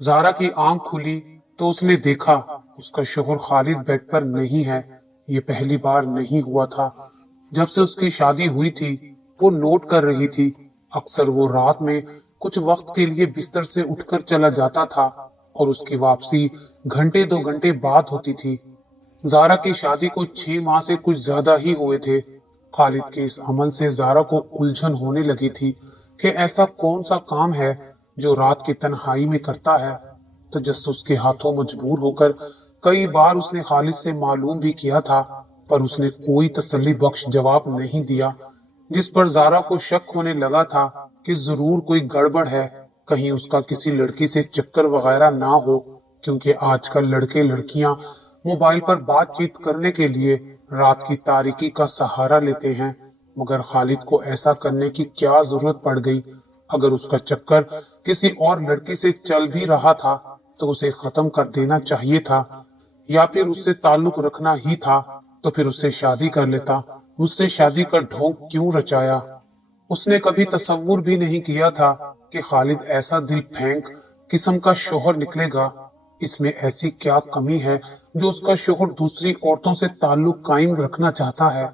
زارا کی آنکھ کھلی تو اس نے دیکھا اس کا شوہر خالد بیڈ پر نہیں ہے۔ یہ پہلی بار نہیں ہوا تھا۔ جب سے اس کی شادی ہوئی تھی وہ نوٹ کر رہی تھی، اکثر وہ رات میں کچھ وقت کے لیے بستر سے اٹھ کر چلا جاتا تھا اور اس کی واپسی گھنٹے 2 گھنٹے بعد ہوتی تھی۔ زارا کی شادی کو 6 ماہ سے کچھ زیادہ ہی ہوئے تھے۔ خالد کے اس عمل سے زارا کو الجھن ہونے لگی تھی کہ ایسا کون سا کام ہے جو رات کی تنہائی میں کرتا ہے۔ تجسس کے ہاتھوں مجبور ہو کر کئی بار اس نے خالد سے معلوم بھی کیا تھا، پر اس نے کوئی تسلی بخش جواب نہیں دیا، جس پر زارا کو شک ہونے لگا تھا کہ ضرور کوئی گڑبڑ ہے، کہیں اس کا کسی لڑکی سے چکر وغیرہ نہ ہو، کیونکہ آج کل لڑکے لڑکیاں موبائل پر بات چیت کرنے کے لیے رات کی تاریکی کا سہارا لیتے ہیں۔ مگر خالد کو ایسا کرنے کی کیا ضرورت پڑ گئی؟ اگر اس کا چکر کسی اور لڑکی سے چل بھی رہا تھا تو اسے ختم کر دینا چاہیے تھا، یا پھر اس سے تعلق رکھنا ہی تھا تو پھر اس سے شادی کر لیتا۔ مجھ سے شادی کا ڈھونگ کیوں رچایا؟ اس نے کبھی تصور بھی نہیں کیا تھا کہ خالد ایسا دل پھینک قسم کا شوہر نکلے گا۔ اس میں ایسی کیا کمی ہے جو اس کا شوہر دوسری عورتوں سے تعلق قائم رکھنا چاہتا ہے؟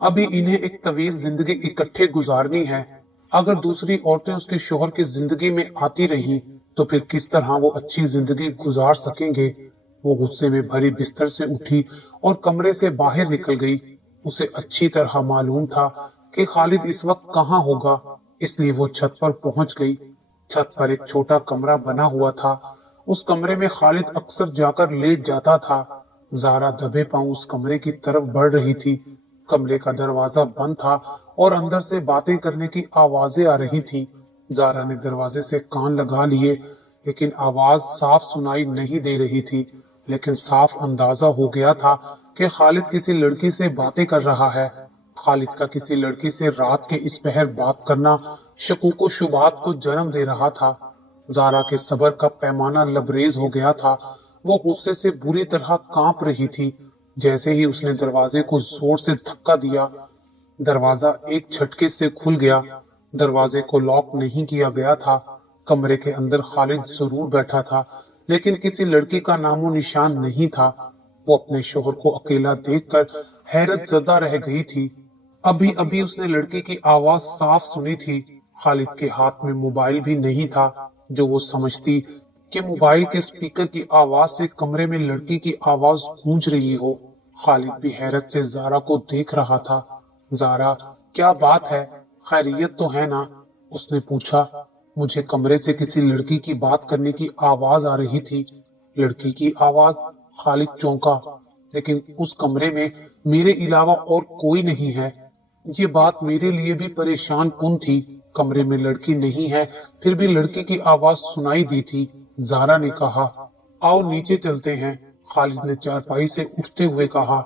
ابھی انہیں ایک طویل زندگی اکٹھے گزارنی ہے۔ اگر دوسری عورتیں اس کے شوہر کی زندگی میں آتی رہیں تو پھر کس طرح وہ اچھی زندگی گزار سکیں گے؟ وہ غصے میں بھری بستر سے اٹھی اور کمرے سے باہر نکل گئی۔ اسے اچھی طرح معلوم تھا کہ خالد اس وقت کہاں ہوگا، اس لیے وہ چھت پر پہنچ گئی۔ چھت پر ایک چھوٹا کمرہ بنا ہوا تھا۔ اس کمرے میں خالد اکثر جا کر لیٹ جاتا تھا۔ زارا دبے پاؤں اس کمرے کی طرف بڑھ رہی تھی۔ کمرے کا دروازہ بند تھا اور اندر سے باتیں کرنے کی آوازیں آ رہی تھی۔ زارا نے دروازے سے کان لگا لیے، لیکن آواز صاف سنائی نہیں دے رہی تھی، لیکن صاف اندازہ ہو گیا تھا کہ خالد کسی لڑکی سے باتیں کر رہا ہے۔ خالد کا کسی لڑکی سے رات کے اس پہر بات کرنا شکوک و شبہات کو جنم دے رہا تھا۔ زارا کے صبر کا پیمانہ لبریز ہو گیا تھا۔ وہ غصے سے بری طرح کانپ رہی تھی۔ جیسے ہی اس نے دروازے کو زور سے دھکا دیا، دروازہ ایک جھٹکے سے کھل گیا۔ دروازے کو لاک نہیں کیا گیا تھا۔ کمرے کے اندر خالد ضرور بیٹھا تھا، لیکن کسی لڑکی کا نام و نشان نہیں تھا۔ وہ اپنے شوہر کو اکیلا دیکھ کر حیرت زدہ رہ گئی تھی۔ ابھی ابھی اس نے لڑکی کی آواز صاف سنی تھی۔ خالد کے ہاتھ میں موبائل بھی نہیں تھا جو وہ سمجھتی کہ موبائل کے سپیکر کی آواز سے کمرے میں لڑکی کی آواز گونج رہی ہو۔ خالد بھی حیرت سے زارا کو دیکھ رہا تھا۔ زارا، کیا بات ہے؟ خیریت تو ہے نا؟ اس نے پوچھا۔ مجھے کمرے سے کسی لڑکی کی بات کرنے کی آواز آ رہی تھی۔ لڑکی کی آواز؟ خالد چونکا۔ لیکن اس کمرے میں میرے علاوہ اور کوئی نہیں ہے۔ یہ بات میرے لیے بھی پریشان کن تھی۔ کمرے میں لڑکی نہیں ہے، پھر بھی لڑکی کی آواز سنائی دی تھی۔ زارا نے کہا، آؤ نیچے چلتے ہیں۔ خالد نے چارپائی سے اٹھتے ہوئے کہا۔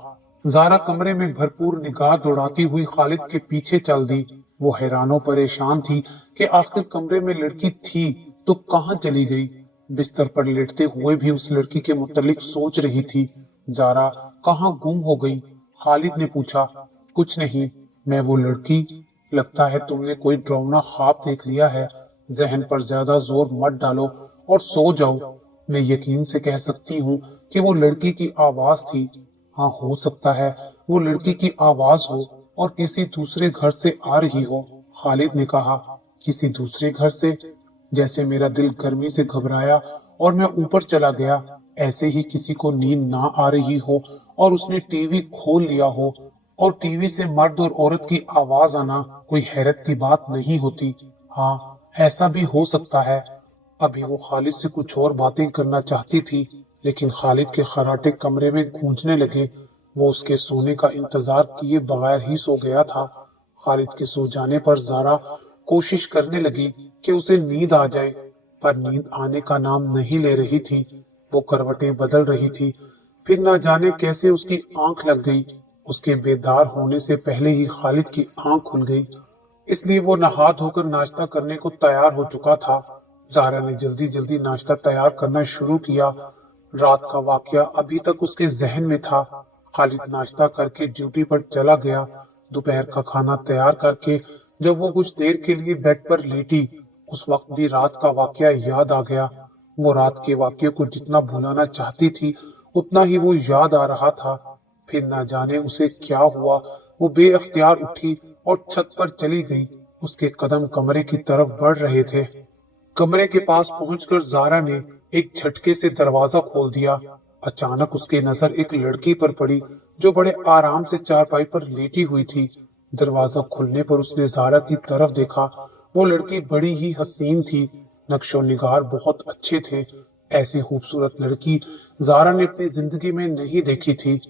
زارا کمرے میں بھرپور نگاہ دوڑاتی ہوئی خالد کے پیچھے چل دی۔ وہ حیران و پریشان تھی کہ آخر کمرے میں لڑکی تھی تو کہاں چلی گئی۔ بستر پر لیٹتے ہوئے بھی اس لڑکی کے متعلق سوچ رہی تھی۔ زارا کہاں گم ہو گئی؟ خالد نے پوچھا۔ کچھ نہیں، میں وہ لڑکی، لگتا ہے تم نے کوئی ڈراؤنا خواب دیکھ لیا ہے۔ ذہن پر زیادہ زور مت ڈالو اور سو جاؤ۔ میں یقین سے کہہ سکتی ہوں کہ وہ لڑکی کی آواز تھی۔ ہاں، ہو سکتا ہے وہ لڑکی کی آواز ہو اور کسی دوسرے گھر سے آ رہی ہو۔ خالد نے کہا، کسی دوسرے گھر سے؟ جیسے میرا دل گرمی سے گھبرایا اور میں اوپر چلا گیا، ایسے ہی کسی کو نیند نہ آ رہی ہو اور اس نے ٹی وی کھول لیا ہو، اور ٹی وی سے مرد اور عورت کی آواز آنا کوئی حیرت کی بات نہیں ہوتی۔ ہاں، ایسا بھی ہو سکتا ہے۔ ابھی وہ خالد سے کچھ اور باتیں کرنا چاہتی تھی، لیکن خالد کے خراٹے کمرے میں گونجنے لگے۔ وہ اس کے سونے کا انتظار کیے بغیر ہی سو گیا تھا۔ خالد کے سو جانے پر زارا کوشش کرنے لگی کہ اسے نیند آ جائے، پر نیند آنے کا نام نہیں لے رہی تھی۔ وہ کروٹیں بدل رہی تھی، پھر نہ جانے کیسے اس کی آنکھ لگ گئی۔ اس کے بیدار ہونے سے پہلے ہی خالد کی آنکھ کھل گئی، اس لیے وہ نہا دھو کر ناشتہ کرنے کو تیار ہو چکا تھا۔ زارا نے جلدی جلدی ناشتہ تیار کرنا شروع کیا۔ رات کا واقعہ ابھی تک اس کے ذہن میں تھا۔ خالد ناشتہ کر کے ڈیوٹی پر چلا گیا۔ دوپہر کا کھانا تیار کر کے جب وہ کچھ دیر کے لیے بیڈ پر لیٹی، اس وقت بھی رات کا واقعہ یاد آ گیا۔ वो रात के वाक्य को जितना भुलाना चाहती थी उतना ही वो याद आ रहा था। फिर ना जाने उसे क्या हुआ, वो बेअख्तियार उठी और छत पर चली गई। उसके कदम कमरे की तरफ बढ़ रहे थे। कमरे के पास पहुंचकर ज़ारा ने एक झटके से दरवाजा खोल दिया। अचानक उसकी नजर एक लड़की पर पड़ी जो बड़े आराम से चारपाई पर लेटी हुई थी। दरवाजा खुलने पर उसने ज़ारा की तरफ देखा। वो लड़की बड़ी ही हसीन थी, नक्शो निगार बहुत अच्छे थे। ऐसी खूबसूरत लड़की ज़ारा ने अपनी जिंदगी में नहीं देखी थी।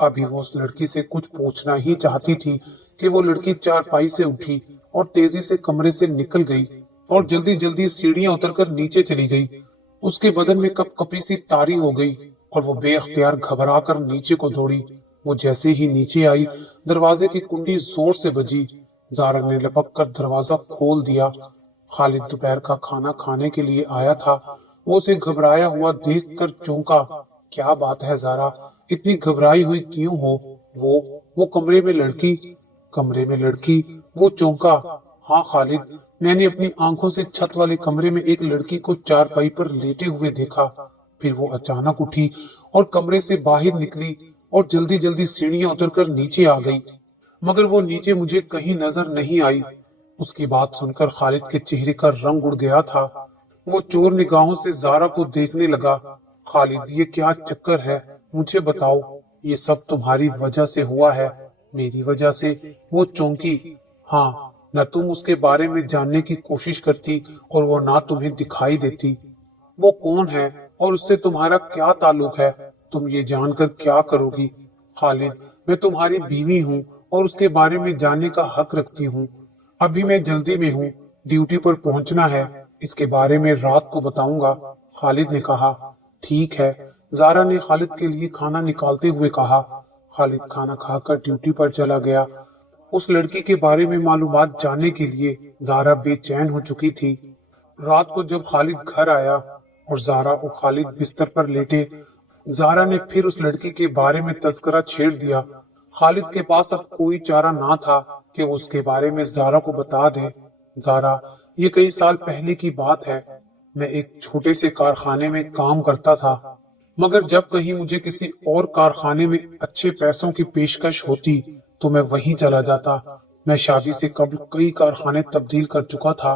अभी वो उस लड़की से कुछ पूछना ही चाहती थी कि वो लड़की चारपाई से उठी और तेजी से कमरे से निकल गई और जल्दी जल्दी सीढ़ियां उतरकर नीचे चली गई। उसके बदन में कपकपी सी तारी हो गई और वो बेअख्तियार घबरा कर नीचे को दौड़ी। वो जैसे ही नीचे आई, दरवाजे की कुंडी जोर से बजी। ज़ारा ने लपक कर दरवाजा खोल दिया। खालिद दोपहर का खाना खाने के लिए आया था। वो उसे घबराया हुआ देखकर चौंका। क्या बात है ज़ारा, इतनी घबराई हुई क्यों हो? वो कमरे में लड़की, वो चौंका। हाँ खालिद, मैंने अपनी आंखों से छत वाले कमरे में एक लड़की को चारपाई पर लेटे हुए देखा। फिर वो अचानक उठी और कमरे से बाहर निकली और जल्दी जल्दी सीढ़ियां उतरकर नीचे आ गई, मगर वो नीचे मुझे कहीं नजर नहीं आई। उसकी बात सुनकर खालिद के चेहरे का रंग उड़ गया था। वो चोर निगाहों से ज़ारा को देखने लगा। खालिद, ये क्या चक्कर है? मुझे बताओ। ये सब तुम्हारी वजह से हुआ है। मेरी वजह से? वो चौंकी। हाँ, न तुम उसके बारे में जानने की कोशिश करती और वो ना तुम्हें दिखाई देती। वो कौन है और उससे तुम्हारा क्या ताल्लुक है? तुम ये जानकर क्या करोगी? खालिद, मैं तुम्हारी बीवी हूँ और उसके बारे में जानने का हक रखती हूँ। अभी मैं जल्दी में हूँ, ड्यूटी पर पहुंचना है। इसके बारे में रात को बताऊंगा, खालिद ने कहा। ठीक है, ज़ारा ने खालिद के लिए खाना निकालते हुए कहा। खालिद खाना खाकर ड्यूटी पर चला गया। उस लड़की के बारे में मालूमात जानने के लिए ज़ारा बेचैन हो चुकी थी। रात को जब खालिद घर आया और ज़ारा और खालिद बिस्तर पर लेटे, ज़ारा ने फिर उस लड़की के बारे में तज़किरा छेड़ दिया। खालिद के पास अब कोई चारा ना था कि वो उसके बारे में ज़ारा को बता दे। ज़ारा, ये कई साल पहले की बात है। मैं एक छोटे से कारखाने में काम करता था, मगर जब कहीं मुझे किसी और कारखाने में अच्छे पैसों की पेशकश होती तो मैं वहीं चला जाता। मैं शादी से कबल कई कारखाने तब्दील कर चुका था।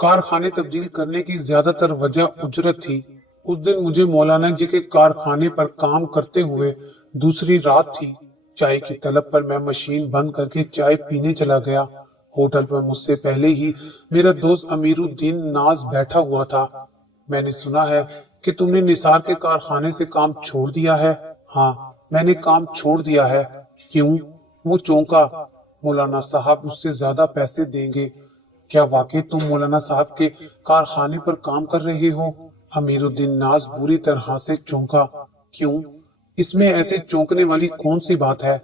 कारखाने तब्दील करने की ज्यादातर वजह उजरत थी। उस दिन मुझे मौलाना जी के कारखाने पर काम करते हुए दूसरी रात थी। चाय की तलब पर मैं मशीन बंद करके चाय पीने चला गया। होटल पर मुझसे पहले ही मेरा दोस्त अमीरुद्दीन नाज बैठा हुआ था। मैंने सुना है कि तुमने निसार के कारखाने से काम छोड़ दिया है। हाँ, मैंने काम छोड़ दिया है। क्यों? वो चौंका। मौलाना साहब उससे ज्यादा पैसे देंगे। क्या वाकई तुम मौलाना साहब के कारखाने पर काम कर रहे हो? अमीरुद्दीन नाज बुरी तरह से चौंका। क्यों? इसमें ऐसे चौंकने वाली कौन सी बात है?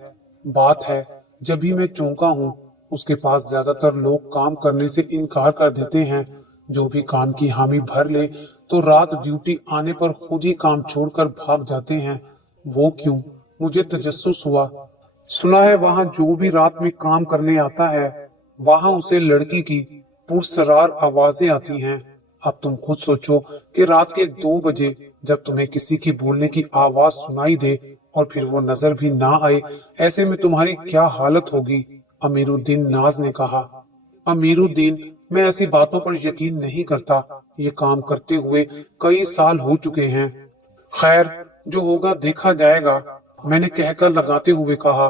बात है, जब भी मैं चौंका हूँ उसके पास ज्यादातर लोग काम करने से इनकार कर देते हैं। जो भी काम की हामी भर ले तो रात ड्यूटी आने पर खुद ही काम छोड़कर भाग जाते हैं। वो क्यों? मुझे तजस्सुस हुआ। सुना है वहाँ जो भी रात में काम करने आता है वहाँ उसे लड़की की पुरसरार आवाजें आती हैं। अब तुम खुद सोचो कि रात के 2 बजे जब तुम्हें किसी की बोलने की आवाज सुनाई दे और फिर वो नजर भी ना आए, ऐसे में तुम्हारी क्या हालत होगी? अमीरुद्दीन नाज ने कहा। अमीरुद्दीन, मैं ऐसी बातों पर यकीन नहीं करता। ये काम करते हुए कई साल हो चुके हैं। खैर, जो होगा देखा जाएगा, मैंने कहकर लगाते हुए कहा,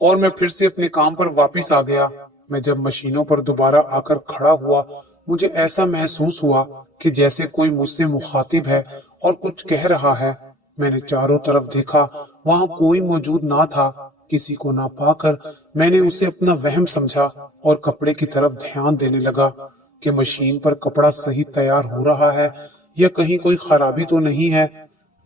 और मैं फिर से अपने काम पर वापस आ गया। मैं जब मशीनों पर दोबारा आकर खड़ा हुआ, मुझे ऐसा महसूस हुआ कि जैसे कोई मुझसे मुखातिब है और कुछ कह रहा है। मैंने चारों तरफ देखा, वहाँ कोई मौजूद ना था। किसी को ना पाकर मैंने उसे अपना वहम समझा और कपड़े की तरफ ध्यान देने लगा कि मशीन पर कपड़ा सही तैयार हो रहा है या कहीं कोई खराबी तो नहीं है।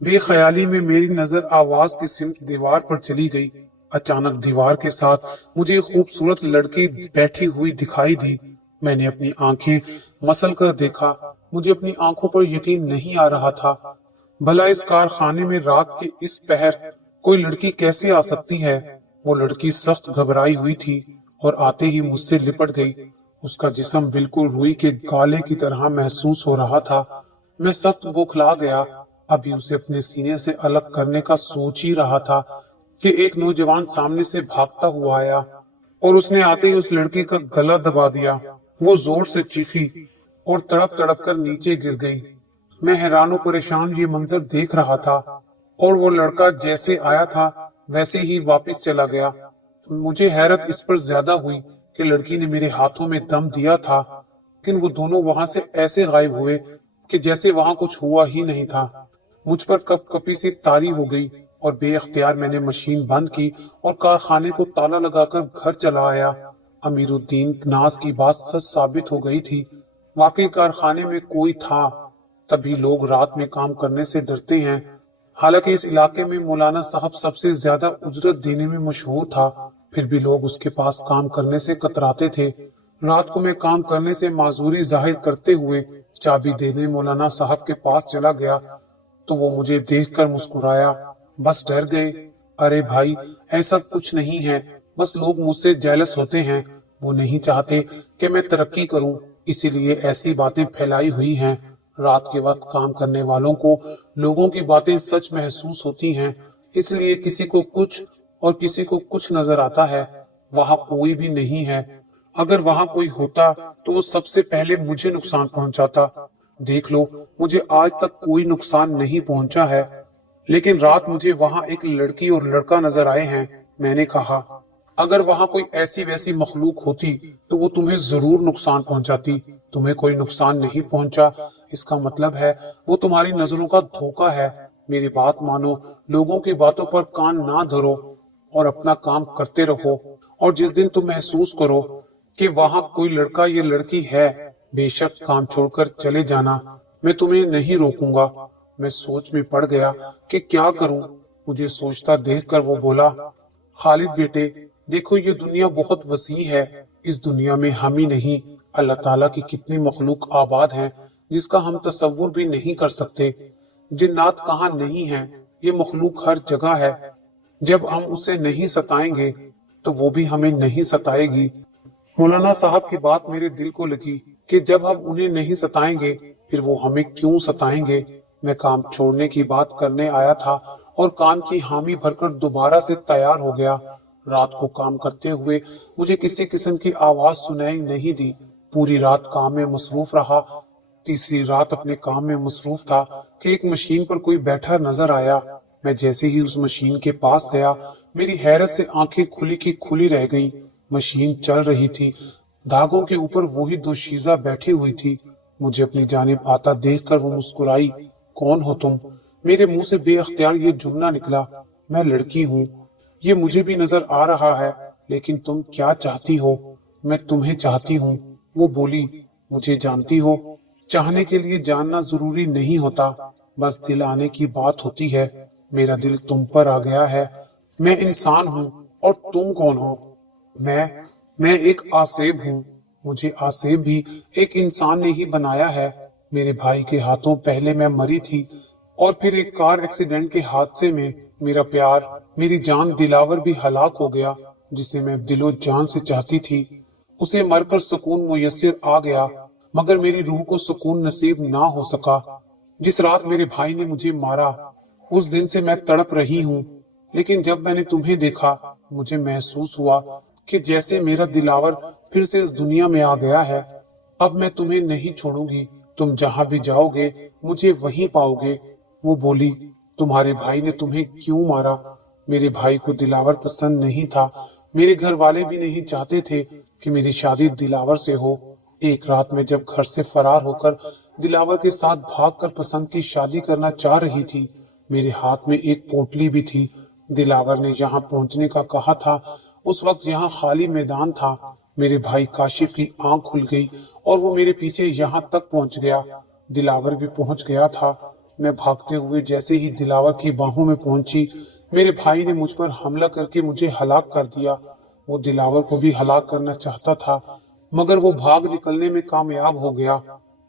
बेख्याली में मेरी नजर आवाज की सिमत दीवार पर चली गई। अचानक दीवार के साथ मुझे एक खूबसूरत लड़की बैठी हुई दिखाई दी। मैंने अपनी आंखें मसल कर देखा। मुझे अपनी आंखों पर यकीन नहीं आ रहा था। भला इस कारखाने में रात के इस पहर कोई लड़की कैसे आ सकती है? वो लड़की सख्त घबराई हुई थी और आते ही मुझसे लिपट गई। उसका जिस्म बिल्कुल रुई के गाले की तरह महसूस हो रहा था। मैं सख्त बौखला गया। अभी उसे अपने सीने से अलग करने का सोच ही रहा था कि एक नौजवान सामने से भागता हुआ आया और उसने आते ही उस लड़की का गला दबा दिया। वो जोर से चीखी और तड़प तड़प कर नीचे गिर गई। मैं हैरान और परेशान ये मंजर देख रहा था और वो लड़का जैसे आया था वैसे ही वापस चला गया। मुझे हैरत इस पर ज्यादा हुई कि लड़की ने मेरे हाथों में दम दिया था, लेकिन वो दोनों वहां से ऐसे गायब हुए कि जैसे वहां कुछ हुआ ही नहीं था। मुझ पर कपकपी सी तारी हो गई और बेअख्तियार मैंने मशीन बंद की और कारखाने को ताला लगाकर घर चला आया। अमीरुद्दीन नाज की बात सच साबित हो गई थी। वाकई कारखाने में कोई था, तभी लोग रात में काम करने से डरते हैं। हालांकि इस इलाके में मौलाना साहब सबसे ज्यादा उजरत देने में मशहूर था, फिर भी लोग उसके पास काम करने से कतराते थे। रात को मैं काम करने से माजूरी जाहिर करते हुए चाबी देने मौलाना साहब के पास चला गया तो वो मुझे देखकर मुस्कुराया। बस डर गए। अरे भाई, ऐसा कुछ नहीं है, बस लोग मुझसे जेलस होते हैं। वो नहीं चाहते कि मैं तरक्की करूं, इसीलिए ऐसी बातें फैलाई हुई हैं। रात के वक्त काम करने वालों को लोगों की बातें सच महसूस होती हैं, इसलिए किसी को कुछ और किसी को कुछ नजर आता है। वहां कोई भी नहीं है। अगर वहां कोई होता तो वो सबसे पहले मुझे नुकसान पहुंचाता। देख लो, मुझे आज तक कोई नुकसान नहीं पहुंचा है, लेकिन रात मुझे वहां एक लड़की और लड़का नजर आए हैं। मैंने कहा, अगर वहां कोई ऐसी वैसी मखलूक होती तो वो तुम्हें जरूर नुकसान पहुंचाती। तुम्हें कोई नुकसान नहीं पहुंचा, इसका मतलब है वो तुम्हारी नजरों का धोखा है। मेरी बात मानो, लोगों की बातों पर कान ना धरो और अपना काम करते रहो। और जिस दिन तुम महसूस करो कि वहां कोई लड़का या लड़की है, बेशक काम छोड़कर चले जाना, मैं तुम्हें नहीं रोकूंगा। मैं सोच में पड़ गया कि क्या करूं। मुझे सोचता देखकर वो बोला, खालिद बेटे, देखो ये दुनिया बहुत वसी है। इस दुनिया में हम ही नहीं, अल्लाह ताला की कितनी मखलूक आबाद हैं जिसका हम तसव्वुर भी नहीं कर सकते। जिन्नात कहाँ नहीं है, ये मखलूक हर जगह है। जब हम उसे नहीं सताएंगे तो वो भी हमें नहीं सताएगी। मौलाना साहब की बात मेरे दिल को लगी कि जब हम उन्हें नहीं सताएंगे फिर वो हमें क्यों सताएंगे। मैं काम छोड़ने की बात करने आया था और काम की हामी भरकर दोबारा से तैयार हो गया। रात को काम करते हुए मुझे किसी किस्म की आवाज सुनाई नहीं दी। पूरी रात काम में मसरूफ रहा। तीसरी रात अपने काम में मसरूफ था कि एक मशीन पर कोई बैठा नजर आया। मैं जैसे ही उस मशीन के पास गया, मेरी हैरत से आंखें खुली की खुली रह गईं। मशीन चल रही थी। धागों के ऊपर वही दो शीजा बैठी हुई थी। मुझे अपनी जानिब आता देखकर वो मुस्कुराई। कौन हो तुम? मेरे मुंह से बेअख्तियार ये जुमला निकला। मैं लड़की हूँ, ये मुझे भी नजर आ रहा है, लेकिन तुम क्या चाहती हो? मैं तुम्हें चाहती हूँ। वो बोली, मुझे जानती हो? चाहने के लिए जानना जरूरी नहीं होता, बस दिल आने की बात होती है। मेरा दिल तुम पर आ गया है। मैं इंसान हूँ और तुम कौन हो? मैं एक आसेब हूँ। मुझे आसेब भी एक इंसान ने ही बनाया है। मेरे भाई के हाथों पहले मैं मरी थी और फिर एक कार एक्सीडेंट के हादसे में मेरा प्यार, मेरी जान दिलावर भी हलाक हो गया, जिसे मैं दिलो जान से चाहती थी। उसे मरकर सुकून मुयस्सर आ गया, मगर मेरी रूह को सुकून नसीब ना हो सका। जिस रात मेरे भाई ने मुझे मारा, उस दिन से मैं तड़प रही हूँ। लेकिन जब मैंने तुम्हें देखा, मुझे महसूस हुआ कि जैसे मेरा दिलावर फिर से इस दुनिया में आ गया है। अब मैं तुम्हें नहीं छोड़ूंगी। तुम जहाँ भी जाओगे मुझे वहीं पाओगे। वो बोली, तुम्हारे भाई ने तुम्हें क्यों मारा? मेरे भाई को दिलावर पसंद नहीं था। मेरे घर वाले भी नहीं चाहते थे कि मेरी शादी दिलावर से हो। एक रात में जब घर से फरार होकर दिलावर के साथ भागकर पसंद की शादी करना चाह रही थी, मेरे हाथ में एक पोटली भी थी। दिलावर ने यहाँ पहुंचने का कहा था। उस वक्त यहाँ खाली मैदान था। मेरे भाई काशिफ की आंख खुल गई और वो मेरे पीछे यहाँ तक पहुंच गया। दिलावर भी पहुंच गया था। मैं भागते हुए जैसे ही दिलावर की बाहों में पहुंची, मेरे भाई ने मुझ पर हमला करके मुझे हलाक कर दिया। वो दिलावर को भी हलाक करना चाहता था, मगर वो भाग निकलने में कामयाब हो गया।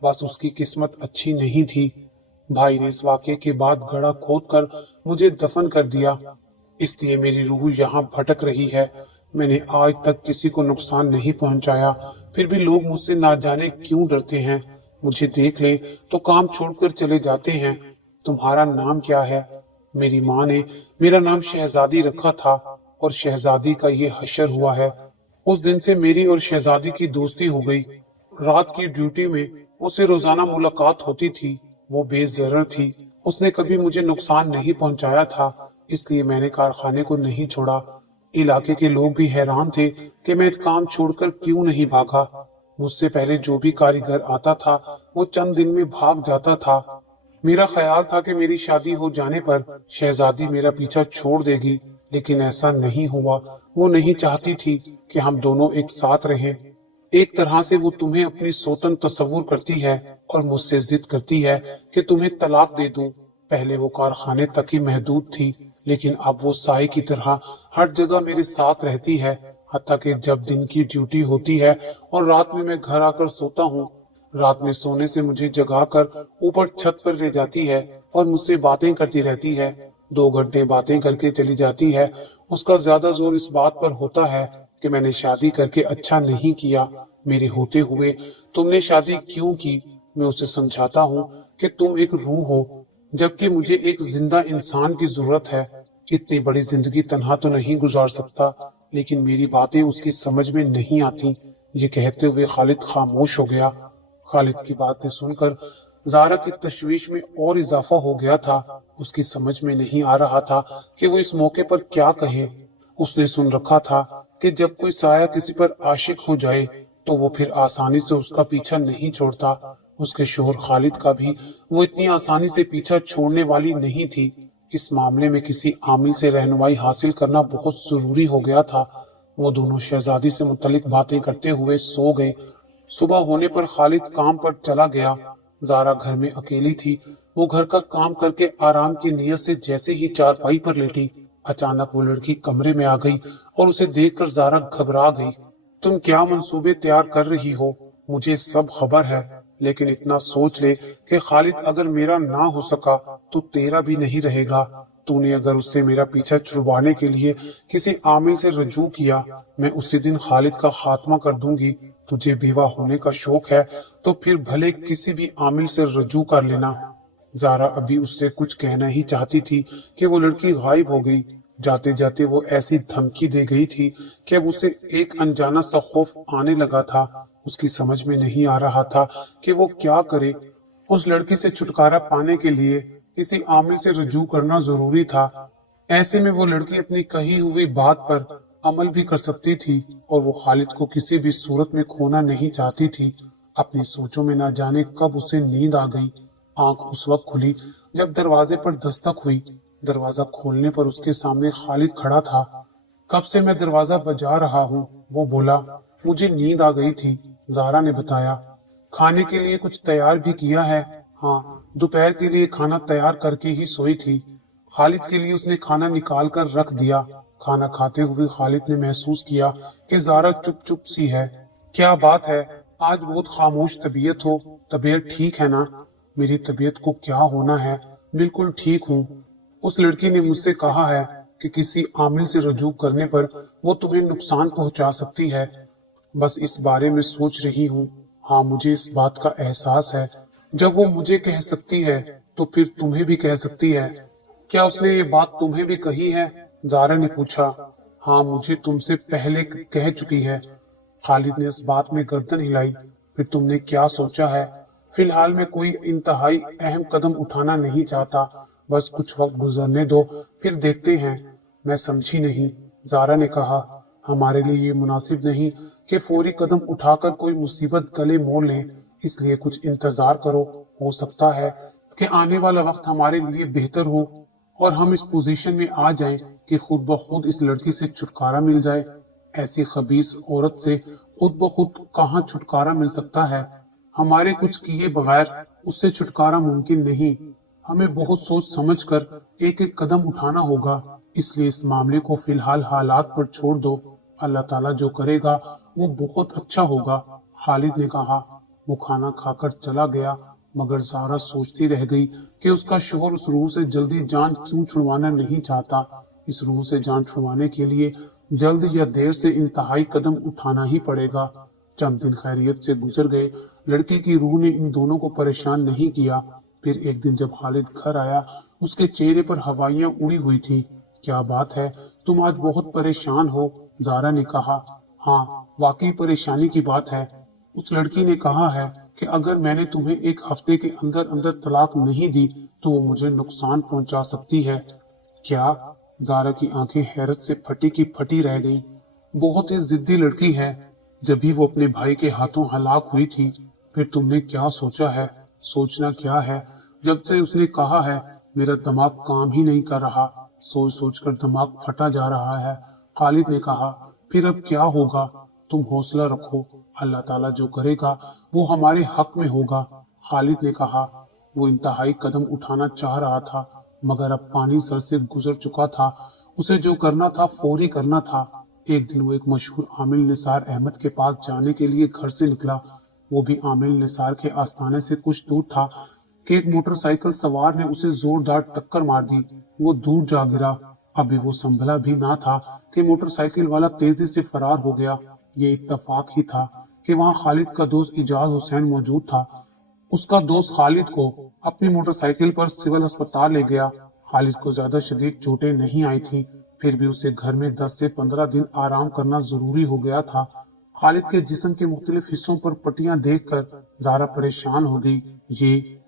बस उसकी किस्मत अच्छी नहीं थी। भाई ने इस वाक़े के बाद गड्ढा खोदकर मुझे दफन कर दिया। इसलिए मेरी रूह यहाँ भटक रही है। मैंने आज तक किसी को नुकसान नहीं पहुंचाया, फिर भी लोग मुझसे ना जाने क्यों डरते हैं। मुझे देख ले तो काम छोड़कर चले जाते हैं। तुम्हारा नाम क्या है? मेरी माँ ने मेरा नाम शहजादी रखा था और शहजादी का ये हशर हुआ है। उस दिन से मेरी और शहजादी की दोस्ती हो गई। रात की ड्यूटी में उससे रोजाना मुलाकात होती थी। वो बेज़रर थी, उसने कभी मुझे नुकसान नहीं पहुंचाया था, इसलिए मैंने कारखाने को नहीं छोड़ा। इलाके के लोग भी हैरान थे कि मैं काम छोड़कर क्यों नहीं भागा। मुझसे पहले जो भी कारीगर आता था वो चंद दिन में भाग जाता था। मेरा ख्याल था कि मेरी शादी हो जाने पर शहजादी मेरा पीछा छोड़ देगी, लेकिन ऐसा नहीं हुआ। वो नहीं चाहती थी कि हम दोनों एक साथ रहें। एक तरह से वो तुम्हें अपनी सोतन तस्वुर करती है और मुझसे जिद करती है कि तुम्हें तलाक दे दूं। पहले वो कारखाने तक ही महदूद थी, लेकिन अब वो साए की तरह हर जगह मेरे साथ रहती है। हत्ता कि जब दिन की ड्यूटी होती है और रात में मैं घर आकर सोता हूँ, रात में सोने से मुझे जगाकर ऊपर छत पर ले जाती है और मुझसे बातें करती रहती है। 2 घंटे बातें करके चली जाती है। उसका ज्यादा जोर इस बात पर होता है कि मैंने शादी करके अच्छा नहीं किया, मेरे होते हुए तुमने शादी क्यों की। मैं उसे समझाता हूँ कि तुम एक रूह हो, जबकि मुझे एक जिंदा इंसान की जरूरत है। इतनी बड़ी जिंदगी तन्हा तो नहीं गुजार सकता, लेकिन मेरी बातें उसकी समझ में नहीं आती। ये कहते हुए खालिद खामोश हो गया। खालिद की बातें सुनकर ज़ारा की तशवीश में और इजाफा हो गया था। उसकी समझ में नहीं आ रहा था कि वो इस मौके पर क्या कहे। उसने सुन रखा था कि जब कोई साया किसी पर आशिक हो जाए तो वो फिर आसानी से उसका पीछा नहीं छोड़ता। उसके शोहर खालिद का भी वो इतनी आसानी से पीछा छोड़ने वाली नहीं थी। इस मामले में किसी आमिल से रहनुमाई हासिल करना बहुत जरूरी हो गया था। वो दोनों शहजादी से मुतल्लिक बातें करते हुए सो गए। सुबह होने पर खालिद काम पर चला गया। ज़ारा घर में अकेली थी। वो घर का काम करके आराम की नीयत से जैसे ही चारपाई पर लेटी, अचानक वो लड़की कमरे में आ गई और उसे देखकर ज़ारा घबरा गई। तुम क्या मंसूबे तैयार कर रही हो? मुझे सब खबर है, लेकिन इतना सोच ले कि खालिद अगर मेरा ना हो सका तो तेरा भी नहीं रहेगा। तूने अगर उससे मेरा पीछा छुड़वाने के लिए किसी आमिल से रजू किया, मैं उसी दिन खालिद का खात्मा कर दूंगी। तुझे बेवा होने का शौक है तो फिर भले किसी भी आमिल से रजू कर लेना। ज़ारा अभी उससे कुछ कहना ही चाहती थी कि वो लड़की गायब हो गई। जाते जाते वो ऐसी धमकी दे गई थी कि अब उसे एक अनजाना सा खौफ आने लगा था। उसकी समझ में नहीं आ रहा था कि वो क्या करे। उस लड़की से छुटकारा पाने के लिए किसी आमिल से रजू करना जरूरी था। ऐसे में वो लड़की अपनी कही हुई बात पर अमल भी कर सकती थी और वो खालिद को किसी भी सूरत में खोना नहीं चाहती थी। अपनी सोचों में न जाने कब उसे नींद आ गई। आंख उस वक्त खुली जब दरवाजे पर दस्तक हुई। दरवाजा खोलने पर उसके सामने खालिद खड़ा था। कब से मैं दरवाजा बजा रहा हूँ, वो बोला। मुझे नींद आ गई थी, ज़ारा ने बताया। खाने के लिए कुछ तैयार भी किया है? हाँ, दोपहर के लिए खाना तैयार करके ही सोई थी। खालिद के लिए उसने खाना निकाल कर रख दिया। खाना खाते हुए खालिद ने महसूस किया कि ज़ारा चुप चुप सी है। क्या बात है, आज बहुत खामोश तबीयत हो। तबीयत ठीक है ना? मेरी तबीयत को क्या होना है, बिल्कुल ठीक हूँ। उस लड़की ने मुझसे कहा है कि किसी आमिल से रजू करने पर वो तुम्हें नुकसान पहुंचा सकती है। बस इस बारे में सोच रही हूँ। हाँ, मुझे इस बात का एहसास है। जब वो मुझे कह सकती है तो फिर तुम्हें भी कह सकती है। क्या उसने ये बात तुम्हें भी कही है? ज़ारा ने पूछा। हाँ, मुझे तुमसे पहले कह चुकी है। खालिद ने इस बात में गर्दन हिलाई। फिर तुमने क्या सोचा है? फिलहाल मैं कोई इंतहाई अहम कदम उठाना नहीं चाहता। बस कुछ वक्त गुजरने दो, फिर देखते हैं। मैं समझी नहीं, ज़ारा ने कहा। हमारे लिए ये मुनासिब नहीं कि फौरी कदम उठाकर कोई मुसीबत गले मोल लें, इसलिए कुछ इंतजार करो। हो सकता है कि आने वाला वक्त हमारे लिए बेहतर हो और हम इस पोजीशन में आ जाएं कि खुद ब खुद इस लड़की से छुटकारा मिल जाए। ऐसी खबीस औरत से खुद ब खुद कहाँ छुटकारा मिल सकता है? हमारे कुछ किए बगैर उससे छुटकारा मुमकिन नहीं। हमें बहुत सोच समझ कर एक एक कदम उठाना होगा। इसलिए इस मामले को फिलहाल हालात पर छोड़ दो। अल्लाह ताला जो करेगा वो बहुत अच्छा होगा, खालिद ने कहा। वो खाना खाकर चला गया, मगर ज़ारा सोचती रह गई कि उसका शोहर उस रूह से जल्दी जान क्यों छुड़वाना नहीं चाहता। इस रूह से जान छुड़वाने के लिए जल्द या देर से इंतहाई कदम उठाना ही पड़ेगा। चंद दिन खैरियत से गुजर गए। लड़की की रूह ने इन दोनों को परेशान नहीं किया। फिर एक दिन जब खालिद घर आया, उसके चेहरे पर हवाइयां उड़ी हुई थी। क्या बात है, तुम आज बहुत परेशान हो, जारा ने कहा। हाँ, वाकई परेशानी की बात है। उस लड़की ने कहा है कि अगर मैंने तुम्हें एक हफ्ते के अंदर अंदर तलाक नहीं दी तो वो मुझे नुकसान पहुंचा सकती है। क्या? जारा की आंखें हैरत से फटी की फटी रह गईं। बहुत ही जिद्दी लड़की है। जब भी वो अपने भाई के हाथों हलाक हुई थी, फिर तुमने क्या सोचा है? सोचना क्या है, जब से उसने कहा है मेरा दिमाग काम ही नहीं कर रहा, सोच सोच कर दिमाग फटा जा रहा है। खालिद ने कहा। फिर अब क्या होगा? तुम हौसला रखो, अल्लाह ताला जो करेगा वो हमारे हक में होगा, खालिद ने कहा। वो इंतहाई कदम उठाना चाह रहा था, मगर अब पानी सर से गुजर चुका था। उसे जो करना था फौरी करना था। एक दिन वो एक मशहूर आमिल निसार अहमद के पास जाने के लिए घर से निकला। वो भी आमिल निसार के आस्थाने से कुछ दूर था कि एक मोटरसाइकिल सवार ने उसे जोरदार टक्कर मार दी। वो दूर जा गिरा। अभी वो संभला भी ना था कि मोटरसाइकिल वाला तेजी से फरार हो गया। ये इत्तफाक ही था कि वहां खालिद का दोस्त इजाज हुसैन मौजूद था। उसका दोस्त खालिद को अपनी मोटरसाइकिल पर सिविल अस्पताल ले गया। खालिद को ज्यादा शदीद चोटें नहीं आई थी, फिर भी उसे घर में 10 से 15 दिन आराम करना जरूरी हो गया था। खालिद के जिस्म के मुख्तलिफ हिस्सों पर पट्टियां देखकर जारा परेशान हो गई।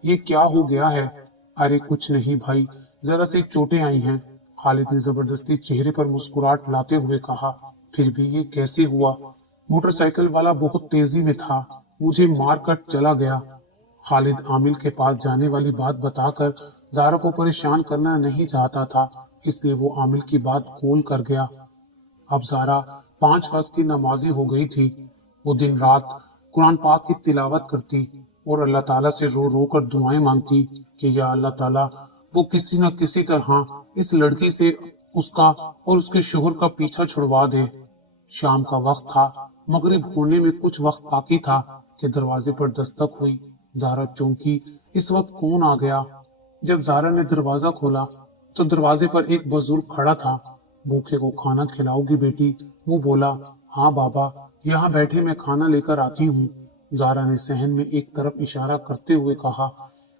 ये क्या हो गया है? अरे कुछ नहीं भाई, जरा सी चोटें आई हैं, खालिद ने जबरदस्ती चेहरे पर मुस्कुराहट लाते हुए कहा। फिर भी ये कैसे हुआ? मोटरसाइकिल वाला बहुत तेजी में था, मुझे मारकर चला गया। खालिद आमिल के पास जाने वाली बात बताकर जारा को परेशान करना नहीं चाहता था, इसलिए वो आमिल की बात गोल कर गया। अब जारा 5 वक्त की नमाजी हो गई थी। वो दिन रात कुरान पाक की तिलावत करती और अल्लाह ताला से रो रो कर दुआएं मांगती कि या अल्लाह ताला, वो किसी न किसी तरह इस लड़की से उसका और उसके शोहर का पीछा छुड़वा दे। शाम का वक्त था, मगरिब होने में कुछ वक्त बाकी था कि दरवाजे पर दस्तक हुई। जारा चौंकी, इस वक्त कौन आ गया? जब जारा ने दरवाजा खोला तो दरवाजे पर एक बुजुर्ग खड़ा था। भूखे को खाना खिलाओगी बेटी? वो बोला। हाँ बाबा, यहाँ बैठे मैं खाना लेकर आती हूँ, जारा ने सहन में एक तरफ इशारा करते हुए कहा।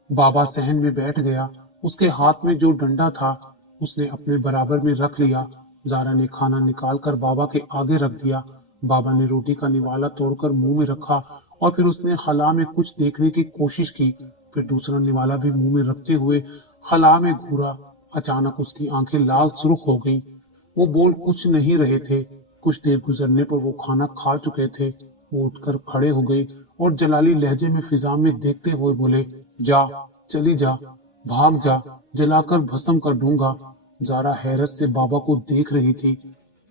बाबा सहन में बैठ गया। उसके हाथ में जो डंडा था उसने अपने बराबर में रख लिया। जारा ने खाना निकालकर बाबा के आगे रख दिया। बाबा ने रोटी का निवाला तोड़कर मुंह में रखा और फिर उसने खला में कुछ देखने की कोशिश की। फिर दूसरा निवाला भी मुंह में रखते हुए खला में घूरा। अचानक उसकी आंखें लाल सुर्ख हो गईं। वो बोल कुछ नहीं रहे थे। कुछ देर गुजरने पर वो खाना खा चुके थे। वो उठकर खड़े हो गए और जलाली लहजे में फिजा में देखते हुए बोले, जा, चली जा, भाग जा, जलाकर भस्म कर दूंगा। जारा हैरत से बाबा को देख रही थी।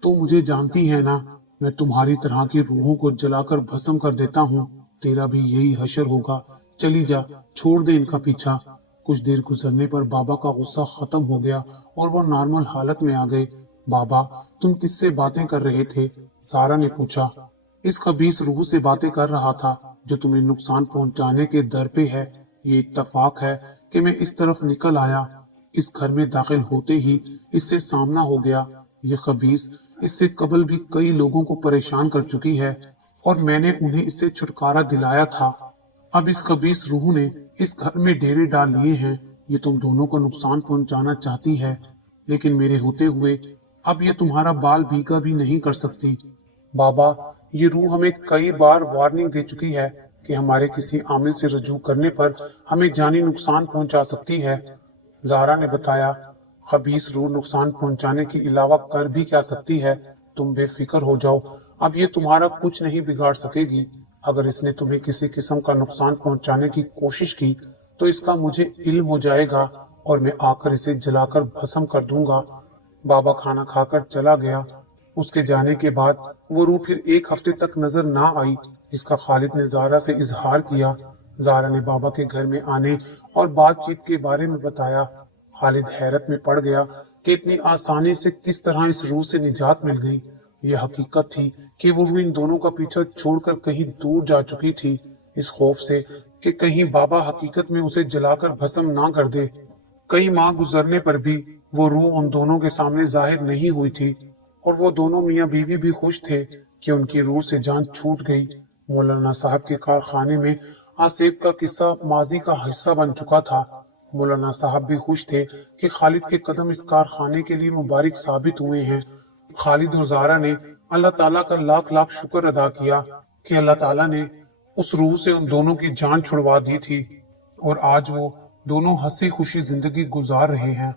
तो मुझे जानती है ना, मैं तुम्हारी तरह की रूहों को जलाकर भस्म कर देता हूँ। तेरा भी यही हशर होगा। चली जा, छोड़ दे इनका पीछा। कुछ देर गुजरने पर बाबा का गुस्सा खत्म हो गया और वो नॉर्मल हालत में आ गए। बाबा, तुम किससे बातें कर रहे थे? सारा ने पूछा। इस खबीस रूह से बातें कर रहा था जो तुम्हें नुकसान पहुंचाने के दर पे है। ये इत्तफाक है कि मैं इस तरफ निकल आया। इस घर में दाखिल होते ही इससे सामना हो गया। ये खबीस इससे कबल भी कई लोगों को परेशान कर चुकी है और मैंने उन्हें इससे छुटकारा दिलाया था। अब इस खबीस रूह ने इस घर में डेरे डाल लिए हैं। ये तुम दोनों को नुकसान पहुंचाना चाहती है, लेकिन मेरे होते हुए अब ये तुम्हारा बाल बीगा भी नहीं कर सकती। बाबा, ये रूह हमें कई बार वार्निंग दे चुकी है कि हमारे किसी आमिल से रजू करने पर हमें जानी नुकसान पहुंचा सकती है, जारा ने बताया। खबीस रूह नुकसान पहुंचाने के अलावा कर भी क्या सकती है? तुम बेफिक्र हो जाओ, अब ये तुम्हारा कुछ नहीं बिगाड़ सकेगी। अगर इसने तुम्हें किसी किस्म का नुकसान पहुंचाने की कोशिश की तो इसका मुझे इल्म हो जाएगा और मैं आकर इसे जलाकर भस्म कर दूंगा। बाबा खाना खाकर चला गया। उसके जाने के बाद वो रूह फिर एक हफ्ते तक नजर ना आई, जिसका खालिद ने जारा से इजहार किया। जारा ने बाबा के घर में आने और बातचीत के बारे में बताया। खालिद हैरत में पड़ गया कि इतनी आसानी से किस तरह इस रूह से निजात मिल गई। यह हकीकत थी कि वो रूह इन दोनों का पीछा छोड़कर कहीं दूर जा चुकी थी, इस खौफ से कि कहीं बाबा हकीकत में उसे जलाकर भस्म ना कर दे। कई माह गुजरने पर भी वो रूह उन दोनों के सामने जाहिर नहीं हुई थी और वो दोनों मियाँ बीवी भी खुश थे कि उनकी रूह से जान छूट गई। مولانا صاحب کے کارخانے میں آصف کا قصہ ماضی کا حصہ بن چکا تھا۔ مولانا صاحب بھی خوش تھے کہ خالد کے قدم اس کارخانے کے لیے مبارک ثابت ہوئے ہیں۔ خالد اور زہرا نے اللہ تعالیٰ کا لاکھ لاکھ شکر ادا کیا کہ اللہ تعالیٰ نے اس روح سے ان دونوں کی جان چھڑوا دی تھی اور آج وہ دونوں ہنسی خوشی زندگی گزار رہے ہیں۔